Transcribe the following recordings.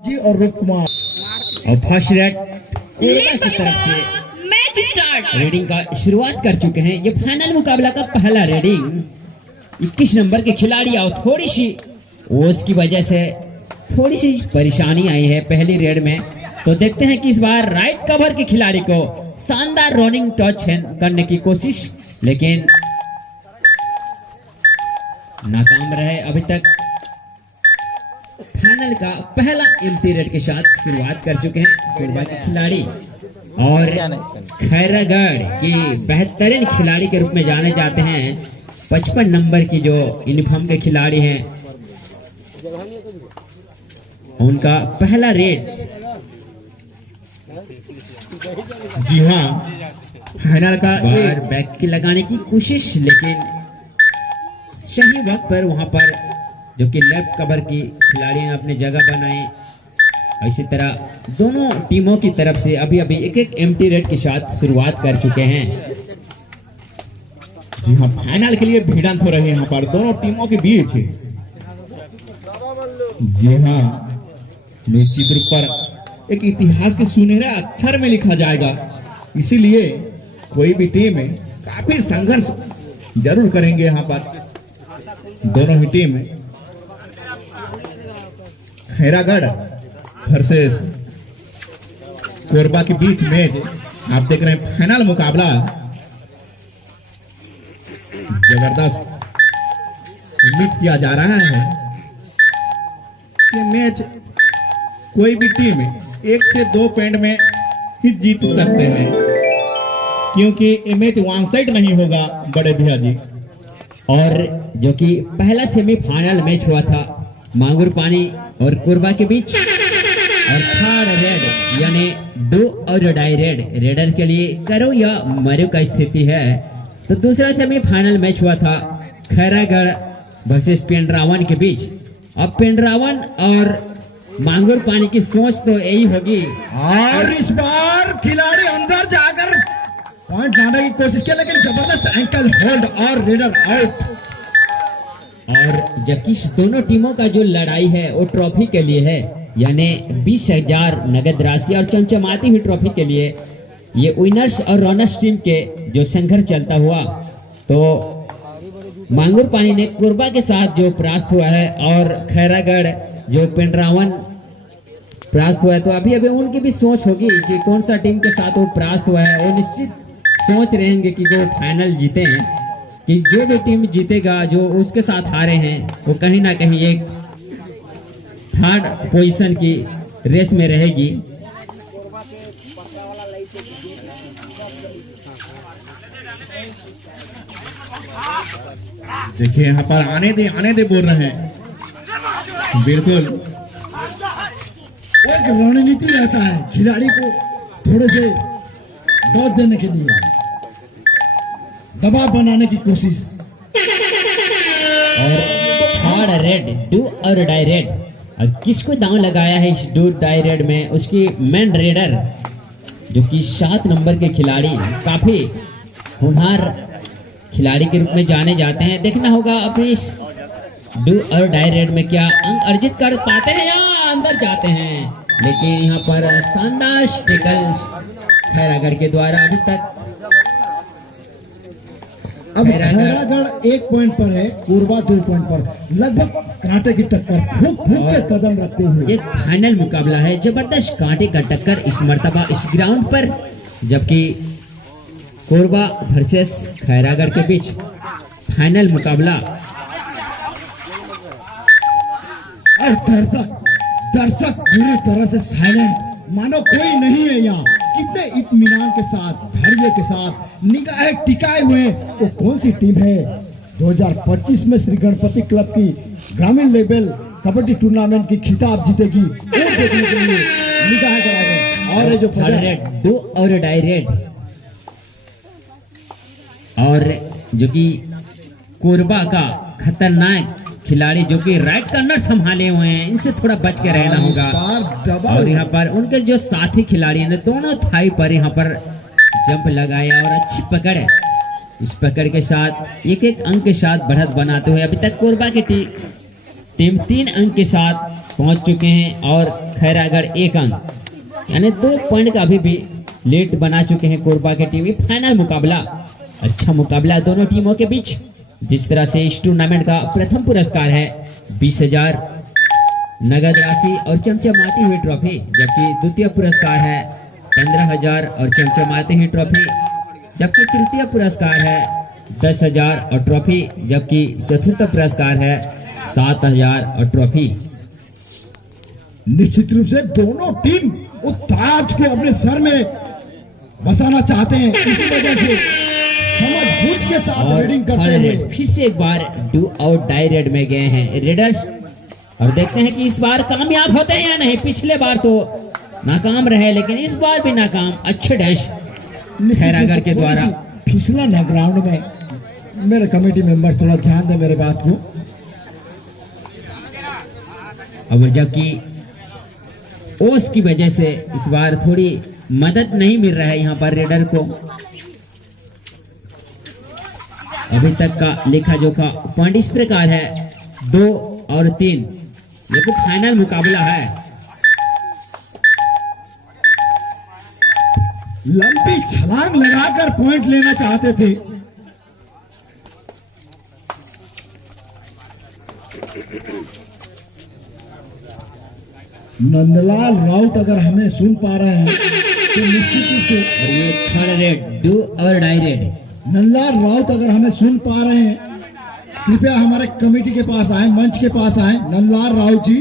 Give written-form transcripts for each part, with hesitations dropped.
जी और रूप कुमार और फर्स्ट रेड कोरबा की तरफ से मैच स्टार्ट। रेडिंग का शुरुआत कर चुके हैं। ये फाइनल मुकाबला का पहला रेडिंग 21 नंबर के खिलाड़ी और थोड़ी सी ओस की वजह से थोड़ी सी परेशानी आई है पहली रेड में। तो देखते हैं कि इस बार राइट कवर के खिलाड़ी को शानदार रनिंग टच करने की कोशिश, लेकिन नाकाम रहे। अभी तक फाइनल का पहला एम्प्टी रेड के साथ शुरुआत कर चुके हैं कोरबा के खिलाड़ी और खैरागढ़ के बेहतरीन खिलाड़ी के रूप में जाने जाते हैं 55 नंबर की जो यूनिफॉर्म के खिलाड़ी हैं, उनका पहला रेड। जी हाँ, फाइनल का बार बैक की लगाने की कोशिश, लेकिन सही वक्त पर वहां पर जो कि लेफ्ट कवर की खिलाड़ी ने अपनी जगह बनाई। इसी तरह दोनों टीमों की तरफ से अभी अभी एक एक एम्प्टी रेड के साथ शुरुआत कर चुके हैं। जी हाँ, फाइनल के लिए भिड़ंत हो रही है यहाँ पर दोनों टीमों के बीच। जी हाँ, निश्चित रूप पर एक इतिहास के सुनहरे अक्षर में लिखा जाएगा, इसीलिए कोई भी टीम काफी संघर्ष जरूर करेंगे यहाँ पर। दोनों ही टीम खैरागढ़ वर्सेस कोरबा के बीच मैच आप देख रहे हैं। फाइनल मुकाबला जबरदस्त उम्मीद किया जा रहा है कि मैच कोई भी टीम 1 से 2 पॉइंट में ही जीत सकते हैं, क्योंकि ये मैच वन साइड नहीं होगा बड़े भैया जी। और जो कि पहला सेमीफाइनल मैच हुआ था मांगुर पानी और कोरबा के बीच, और थर्ड रेड यानी डू और डाई रेड रेडर के लिए करो या मरो का स्थिति है। तो दूसरा सेमीफाइनल मैच हुआ था खैरागढ़ वर्सेस पेंड्रावन के बीच। अब पेंड्रावन और मांगुर पानी की सोच तो यही होगी, और इस बार खिलाड़ी अंदर जाकर पॉइंट लाने की कोशिश की, लेकिन जबरदस्त एंकल होल्ड और रेडर आउट। और जबकि दोनों टीमों का जो लड़ाई है वो ट्रॉफी के लिए है, यानी 20,000 नगद राशि और चमचमाती हुई ट्रॉफी के लिए। ये विनर्स और रनर्स टीम के जो संघर्ष चलता हुआ, तो मांगुर पानी ने कोरबा के साथ जो परास्त हुआ है और खैरागढ़ जो पेंड्रावन परास्त हुआ है, तो अभी अभी उनकी भी सोच होगी कि कौन सा टीम के साथ वो परास्त हुआ है। वो निश्चित सोच रहेंगे कि जो फाइनल जीते हैं, कि जो भी टीम जीतेगा जो उसके साथ हारे हैं वो कहीं ना कहीं एक थर्ड पोजीशन की रेस में रहेगी। देखिए यहाँ पर आने दे बोल रहे हैं। बिल्कुल एक रणनीति रहता है खिलाड़ी को थोड़े से डॉज देने के लिए, दबाव बनाने की कोशिश। और थर्ड रेड डू और डाई रेड, अब किसको दांव लगाया है इस डू डाई रेड में? उसकी मेन रेडर जो कि 7 नंबर के खिलाड़ी काफी होनहार खिलाड़ी के रूप में जाने जाते हैं। देखना होगा अपने इस डू और डाई रेड में क्या अंक अर्जित कर पाते हैं या अंदर जाते हैं। लेकिन यहाँ पर शानदार टैकल खैरागढ़ के द्वारा अभी तक। अब खैरागढ़ 1 पॉइंट पर है, कोरबा 2 पॉइंट पर, लगभग कांटे की टक्कर, फूक के कदम रखते हुए। एक फाइनल मुकाबला है, जबरदस्त कांटे का टक्कर इस मर्तबा इस ग्राउंड पर, जबकि कोरबा वर्सेस खैरागढ़ के बीच फाइनल मुकाबला। और दर्शक पूरी तरह से साइलेंट, मानो कोई नहीं है यहाँ। कितने इत्मीनान के साथ, धैर्य के साथ निगाहें टिकाए हुए। वो कौन सी टीम है 2025 में श्री गणपति क्लब की ग्रामीण लेवल कबड्डी टूर्नामेंट की खिताब जीतेगी, वो देखने के लिए निगाहें गड़ा गए। और जो रेड डू और डाई रेड, और जो कि कोरबा का खतरनाक खिलाड़ी जो कि राइट कर्नर संभाले हुए हैं, इनसे थोड़ा बच के रहना होगा। और यहाँ पर उनके जो साथी खिलाड़ी हैं दोनों थाई पर यहाँ पर जंप लगाया और अच्छी पकड़ है। इस पकड़ के साथ एक एक अंक के साथ बढ़त बनाते हुए अभी तक कोरबा की टीम 3 अंक के साथ पहुंच चुके हैं और खैरागढ़ 1 अंक यानी 2 पॉइंट का अभी भी लीड बना चुके हैं कोरबा की टीम। फाइनल मुकाबला, अच्छा मुकाबला दोनों टीमों के बीच। जिस तरह से इस टूर्नामेंट का प्रथम पुरस्कार है 20,000 नगद राशि और चमचमाती हुई ट्रॉफी, जबकि द्वितीय पुरस्कार है 15,000 और चमचमाती हुई ट्रॉफी, जबकि तृतीय पुरस्कार है 10,000 और ट्रॉफी, जबकि चतुर्थ पुरस्कार है 7,000 और ट्रॉफी। निश्चित रूप से दोनों टीम उस ताज को अपने सर में बसाना चाहते हैं, इसी वजह से समझ के साथ और रेडिंग करते हुए फिर से एक बार डू आउट डाई रेड में गए हैं रेडर्स, और देखते हैं कि इस बार कामयाब होते हैं या नहीं। पिछले बार तो नाकाम रहे, लेकिन इस बार भी नाकाम। अच्छे डैश खैरागढ़ के द्वारा। फिसलन है ग्राउंड में। मेरे कमेटी मेंबर थोड़ा ध्यान दे मेरे बात को। और जबकि ओस की वजह से इस बार थोड़ी मदद नहीं मिल रहा है यहाँ पर रेडर को। अभी तक का लेखा जोखा पॉइंट इस प्रकार है 2 और 3, ये तो फाइनल मुकाबला है। लंबी छलांग लगाकर पॉइंट लेना चाहते थे। नंदलाल राउत अगर हमें सुन पा रहे हैं तो निश्चित रूप से, और ये थर्ड रेड डू और डाई रेड। नंदलाल राउत अगर हमें सुन पा रहे हैं, कृपया हमारे कमेटी के पास आए, मंच के पास आए। नंदलाल राउत जी,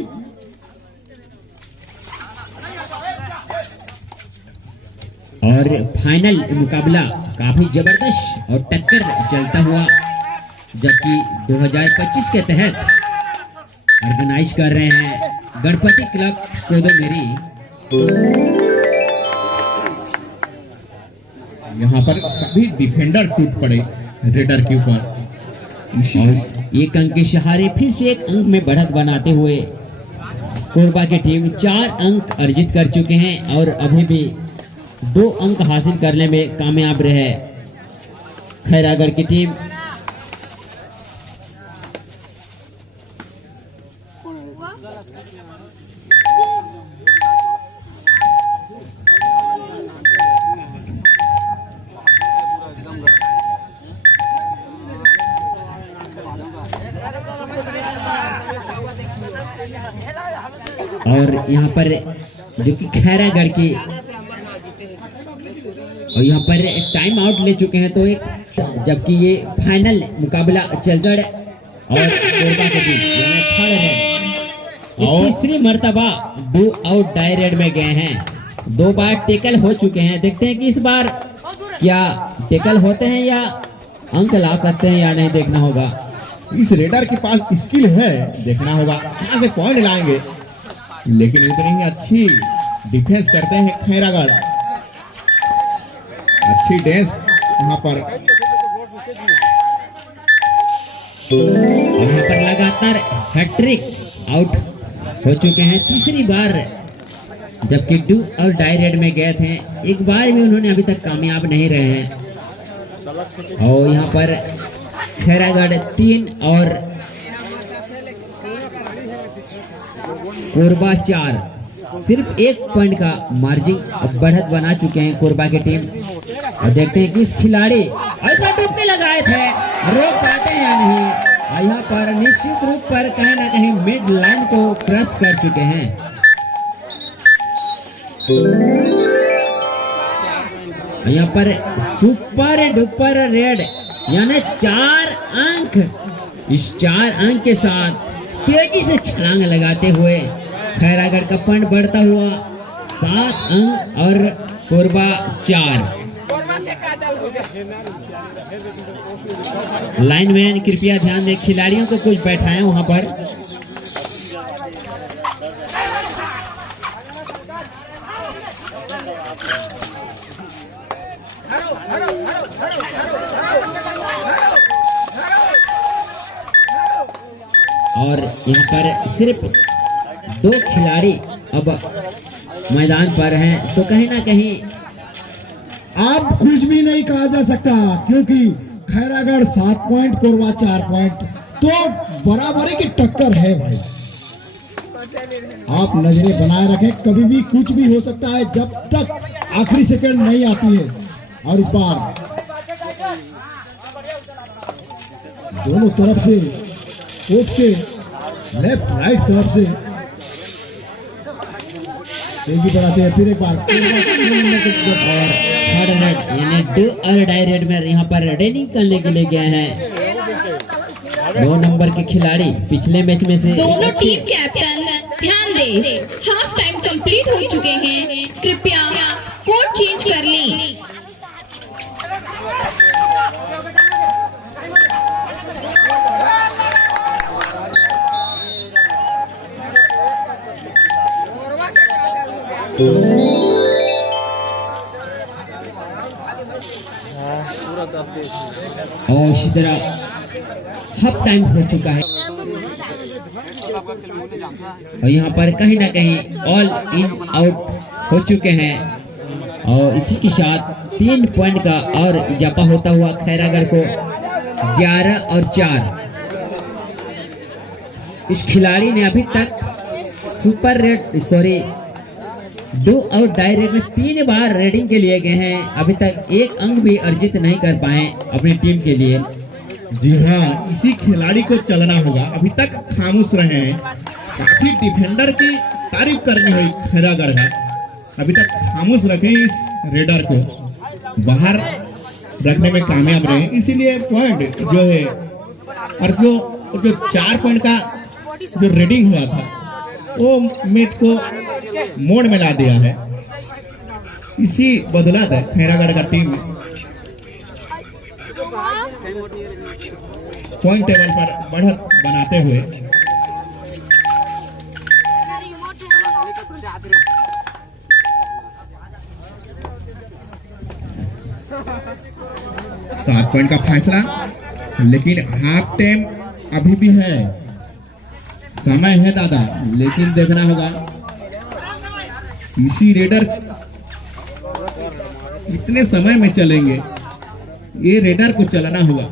और फाइनल मुकाबला काफी जबरदस्त और टक्कर चलता हुआ, जबकि 2025 के तहत ऑर्गेनाइज कर रहे हैं गणपति क्लब कोदोमेरी। यहाँ पर सभी डिफेंडर टूट पड़े रेडर के ऊपर। और 1 अंक के सहारे फिर से 1 अंक में बढ़त बनाते हुए कोरबा की टीम 4 अंक अर्जित कर चुके हैं और अभी भी 2 अंक हासिल करने में कामयाब रहे खैरागढ़ की टीम। और यहाँ पर जो कि खैरागढ़ की, और यहाँ पर टाइम आउट ले चुके हैं तो एक, जबकि ये फाइनल मुकाबला चलगढ़ और कोरबा के बीच यानी थर्ड है। और तीसरी मर्तबा डू आउट डाई रेड में गए हैं। 2 बार टेकल हो चुके हैं। देखते हैं कि इस बार क्या टेकल होते हैं या अंक ला सकते हैं या नहीं, देखना होगा। इस रेडर के पास स्किल है, देखना होगा कहां से पॉइंट लाएंगे। लेकिन उतनी ही अच्छी डिफेंस करते हैं खैरागढ़। अच्छी डेंस यहाँ पर। यहाँ पर लगातार हैट्रिक आउट हो चुके हैं 3री बार, जबकि डू और डाई रेड में गए थे। एक बार भी उन्होंने अभी तक कामयाब नहीं रहे हैं। और यहाँ पर खैरागढ़ 3 और कोरबा 4, सिर्फ 1 पॉइंट का मार्जिन बढ़त बना चुके हैं कोरबा की टीम। और देखते हैं कि इस खिलाड़ी ऐसा टूटने लगाए थे, रोक पाते हैं या नहीं। और यहाँ पर निश्चित रूप पर कहीं ना कहीं मिड लाइन को क्रॉस कर चुके हैं। यहाँ पर सुपर डुपर रेड यानी 4 अंक। इस 4 अंक के साथ तेजी से छलांग लगाते हुए खैरागढ़ का पॉइंट बढ़ता हुआ 7 अंक और कोरबा 4। लाइनमैन कृपया ध्यान दें, खिलाड़ियों को कुछ बैठाएं वहां पर। और यहाँ पर सिर्फ 2 खिलाड़ी अब मैदान पर हैं, तो कहीं ना कहीं अब कुछ भी नहीं कहा जा सकता, क्योंकि खैरागढ़ 7 पॉइंट, कोरबा 4 पॉइंट, तो बराबरी की टक्कर है भाई। आप नजरें बनाए रखें, कभी भी कुछ भी हो सकता है जब तक आखिरी सेकंड नहीं आती है। और इस बार दोनों तरफ से कोर्ट के लेफ्ट राइट तरफ से तेजी बढ़ाते हैं। फिर एक बार और थर्ड रेड यानी 2 और डाई रेड में यहाँ पर रेडिंग करने के लिए गए हैं 2 नंबर के खिलाड़ी पिछले मैच में से। दोनों टीम कैप्टन ध्यान दे, हाफ टाइम कंप्लीट हो चुके हैं, कृपया कोर्ट चेंज कर लें। और इसी तरह हाफ टाइम हो चुका है और यहाँ पर कहीं ना कहीं ऑल इन आउट हो चुके हैं और इसी के साथ 3 पॉइंट का और इजाफा होता हुआ खैरागढ़ को 11 और 4। इस खिलाड़ी ने अभी तक सुपर रेड 2 और डाई रेड में 3 बार रेडिंग के लिए गए हैं, अभी तक 1 अंक भी अर्जित नहीं कर पाए अपनी टीम के लिए। जी हाँ, इसी खिलाड़ी को चलना होगा। अभी तक खामोश रहे हैं, काफी डिफेंडर की तारीफ करनी हुई खैरागढ़ का, अभी तक खामोश रखे इस रेडर को, बाहर रखने में कामयाब रहे, इसीलिए पॉइंट जो है और जो 4 पॉइंट का जो रेडिंग हुआ था वो मैच को मोड़ में ला दिया है। इसी बदौलत खैरागढ़ का टीम पॉइंट टेबल पर बढ़त बनाते हुए 7 पॉइंट का फैसला, लेकिन हाफ टाइम अभी भी है, समय है दादा, लेकिन देखना होगा इसी रेडर कितने समय में चलेंगे, ये रेडर को चलाना होगा।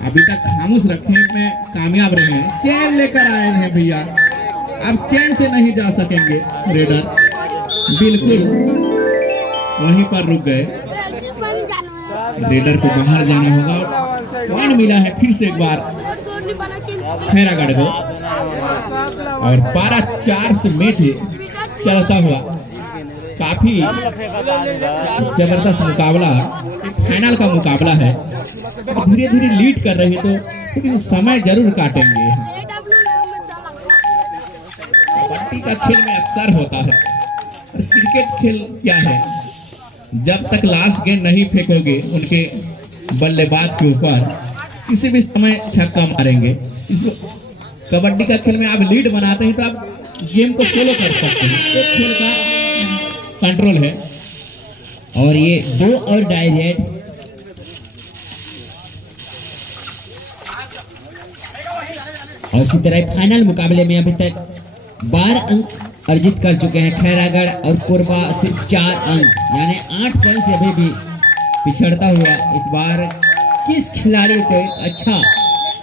अभी तक खामोश रखने में कामयाब रहे हैं, चैन लेकर आए हैं भैया, अब चैन से नहीं जा सकेंगे रेडर, बिल्कुल वहीं पर रुक गए। रेडर को बाहर जाना होगा, पॉइंट मिला है फिर से एक बार खैरागढ़ को और 12-4 से मैच चलता हुआ काफी जबरदस्त मुकाबला, फाइनल का मुकाबला है। धीरे धीरे लीड कर रही तो समय जरूर काटेंगे। कबड्डी का खेल में अक्सर होता है और क्रिकेट खेल क्या है, जब तक लास्ट गेंद नहीं फेंकोगे उनके बल्लेबाज के ऊपर किसी भी समय छक्का मारेंगे। इस कबड्डी का खेल में आप लीड बनाते हैं तो आप गेम को सोलो कर सकते हैं, तो खेल का कंट्रोल है। और ये 2 और डाई रेड और इसी तरह फाइनल मुकाबले में अभी तक 12 अंक अर्जित कर चुके हैं खैरागढ़ और कोरबा सिर्फ 4 अंक, यानी 8 पॉइंट से अभी भी पिछड़ता हुआ। इस बार किस खिलाड़ी को अच्छा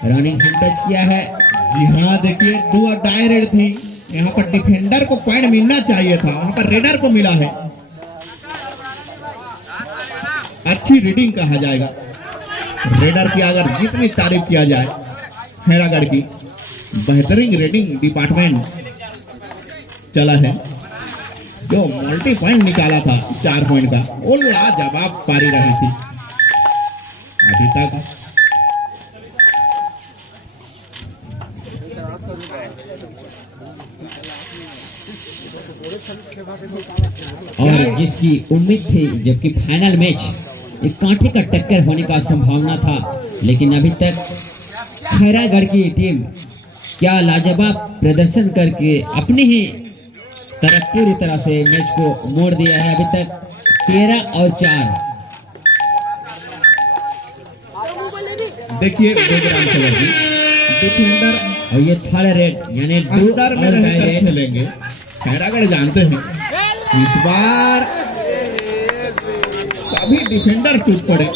रनिंग टच किया है? जी हाँ, देखिए 2 और डाई रेड थी, यहाँ पर डिफेंडर को पॉइंट मिलना चाहिए था, वहां पर रेडर को मिला है। अच्छी रीडिंग कहा जाएगा रेडर की, अगर जितनी तारीफ किया जाए खैरागढ़ की, बेहतरीन रीडिंग डिपार्टमेंट चला है। जो मल्टी पॉइंट निकाला था 4 पॉइंट का, वो लाजवाब पारी रही थी अभी तक। और जिसकी उम्मीद थी, जबकि फाइनल मैच एक कांटे का टक्कर होने का संभावना था, लेकिन अभी तक खैरागढ़ की टीम क्या लाजवाब प्रदर्शन करके अपनी ही तरफ पूरी तरह से मैच को मोड़ दिया है। अभी तक 13 और 4। देखिए डिफेंडर और ये थर्ड रेड यानी 2 अंदर में और रहकर डाई रेड। खेलेंगे। खैरागढ़ जानते हैं इस बार सभी डिफेंडर टूट पड़े।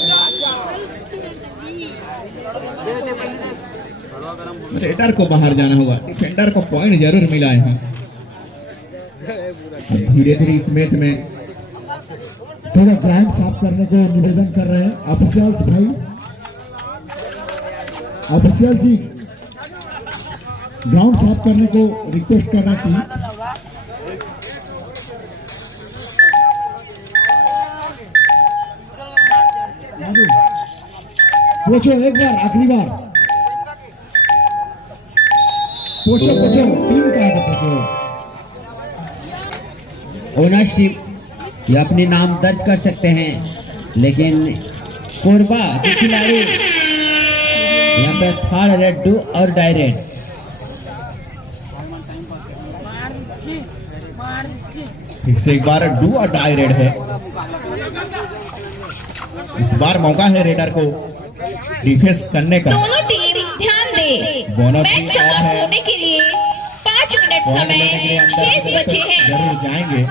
रेडर को बाहर जाना होगा। डिफेंडर को पॉइंट जरूर मिला यहाँ। धीरे धीरे इस मैच में थोड़ा ग्राउंड साफ करने को निवेदन कर रहे हैं ऑफिशियल्स भाई। ऑफिशियल जी ग्राउंड साफ करने को रिक्वेस्ट कर रहा थी। पूछो एक बार, आखिरी बार पूछो टीम का है, पूछो। ओनर्स टीम ये अपने नाम दर्ज कर सकते हैं, लेकिन कोरबा के खिलाड़ी यहाँ पे थर्ड रेड डू और डायरेक्ट। इससे एक बार डू और डाई रेड है। इस बार मौका है रेडर को डिफेंस करने का। दोनों टीम ध्यान दे, दोनों मैच टीम समाप्त है। होने के लिए 5 मिनट पॉइंट लेने के लिए समय शेष अंदर बचे हैं। जरूर जाएंगे।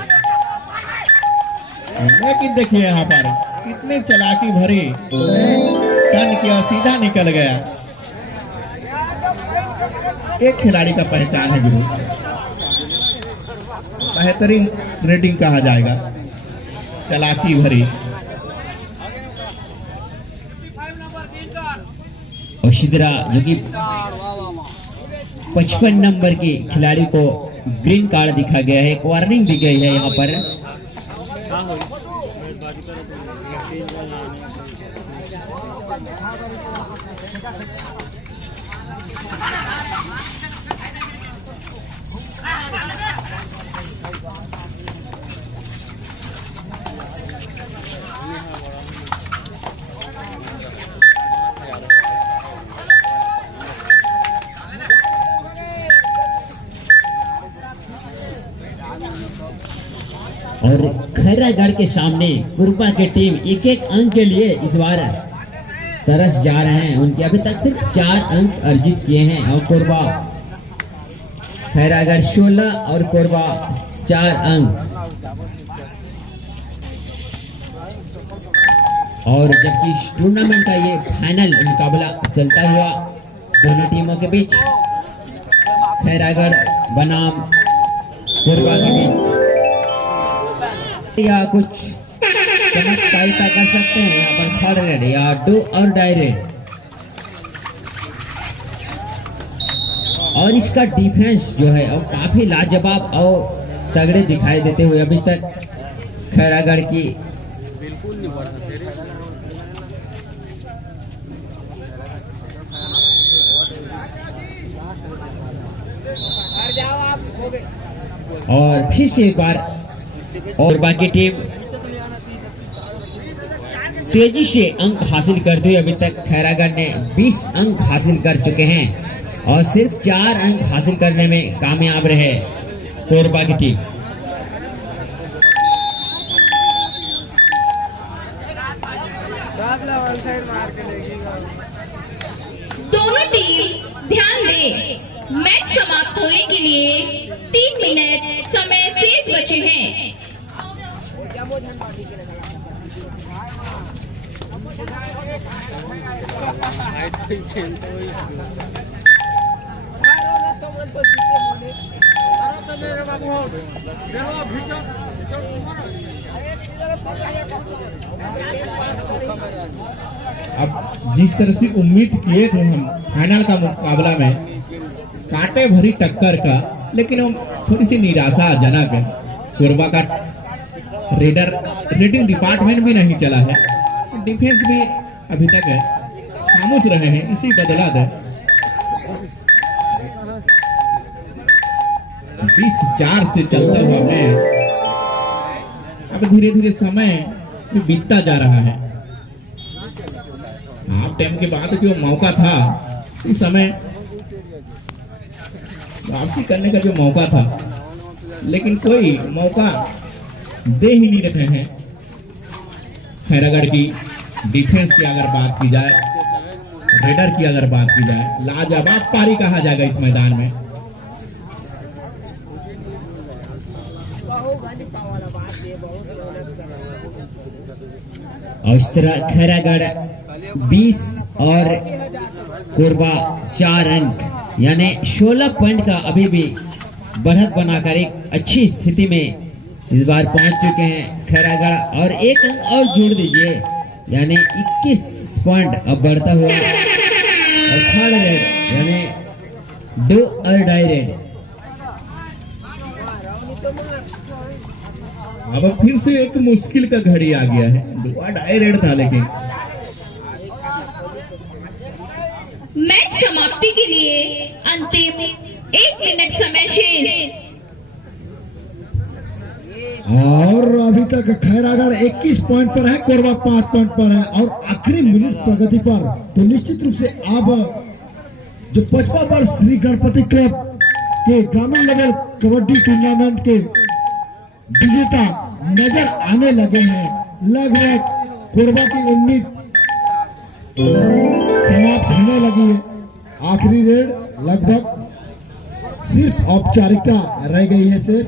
लेकिन देखिए यहाँ पर कितने चालाकी भरी टर्न किया, सीधा निकल गया। एक खिलाड़ी का पहचान है गुरु, बेहतरीन रेटिंग कहा जाएगा, चालाकी भरी। और इसी तरह जो कि 55 नंबर की खिलाड़ी को ग्रीन कार्ड दिखा गया है, एक वार्निंग दी गई है यहाँ पर। और खैरागढ़ के सामने कुरबा की टीम एक एक अंक के लिए इस बार तरस जा रहे हैं। उनके अभी तक सिर्फ 4 अंक अर्जित किए हैं और कुरबा खैरागढ़ 16 और कुरबा 4 अंक। और जबकि इस टूर्नामेंट का ये फाइनल मुकाबला चलता हुआ दोनों टीमों के बीच, खैरागढ़ बनाम कुरबा के बीच, या कुछ चमत्कारिता कर सकते हैं यहाँ पर थर्ड रेड या डू और डायरेक्ट। और इसका डिफेंस जो है और काफी लाजवाब और तगड़े दिखाई देते हुए अभी तक खैरागढ़ की और फिर से एक बार और बाकी टीम तेजी से अंक हासिल करते हुए अभी तक खैरागढ़ ने 20 अंक हासिल कर चुके हैं और सिर्फ 4 अंक हासिल करने में कामयाब रहे कोरबा की टीम। दोनों टीम ध्यान दे, मैच समाप्त होने के लिए 3 मिनट समय शेष बचे हैं। अब जिस तरह से उम्मीद किए थे हम फाइनल का मुकाबला में, कांटे भरी टक्कर का, लेकिन वो थोड़ी सी निराशाजनक है। कोरबा का रेटिंग डिपार्टमेंट भी नहीं चला है, डिफेंस भी अभी तक है खामोश रहे हैं, इसी बदौलत है 20-4 से चलता हुआ मैच अब धीरे धीरे समय बीतता जा रहा है। हाफ टाइम के बाद जो मौका था, इस समय वापसी करने का जो मौका था, लेकिन कोई मौका दे ही नहीं रहे हैं। खैरागढ़ की डिफेंस की अगर बात की जाए, रेडर की अगर बात की जाए, लाजवाब पारी कहा जाएगा इस मैदान में। और इस तरह खैरागढ़ 20 और कोरबा 4 अंक यानी 16 पॉइंट का अभी भी बढ़त बनाकर एक अच्छी स्थिति में इस बार पहुंच चुके हैं खैरागढ़। और एक अंक और जोड़ दीजिए, यानी 21 पॉइंट अब बढ़ता हुआ। और थर्ड रेड यानी डू और डाई रेड। अब फिर से एक मुश्किल का घड़ी आ गया है। डू और डाई रेड था, लेकिन मैच समाप्ति के लिए अंतिम 1 मिनट समय शेष। और अभी तक खैरागढ़ 21 पॉइंट पर है, कोरबा 5 पॉइंट पर है और आखिरी मिनट प्रगति पर। तो निश्चित रूप से अब जो 55 वर्ष श्री गणपति क्लब के ग्रामीण लेवल कबड्डी टूर्नामेंट के विजेता नजर आने लगे हैं। लगभग कोरबा की उम्मीद समाप्त होने लगी है। आखिरी रेड लगभग सिर्फ औपचारिकता रह गई है शेष।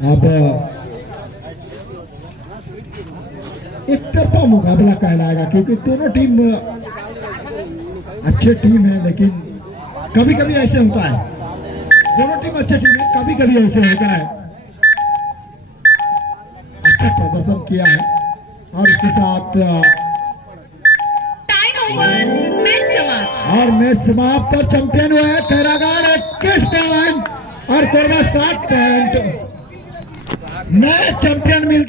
अब एक तरफा मुकाबला कहलाएगा, क्योंकि दोनों टीम अच्छे टीम है, लेकिन कभी कभी ऐसे होता है। दोनों टीम अच्छे टीम है, कभी कभी ऐसे होता है। अच्छा प्रदर्शन किया है और इसके साथ टाइम ओवर, मैच समाप्त। और मैच समाप्त और चैंपियन हुआ है खैरागढ़ 21 पॉइंट और कोरबा 7 पॉइंट। नए चैंपियन मिल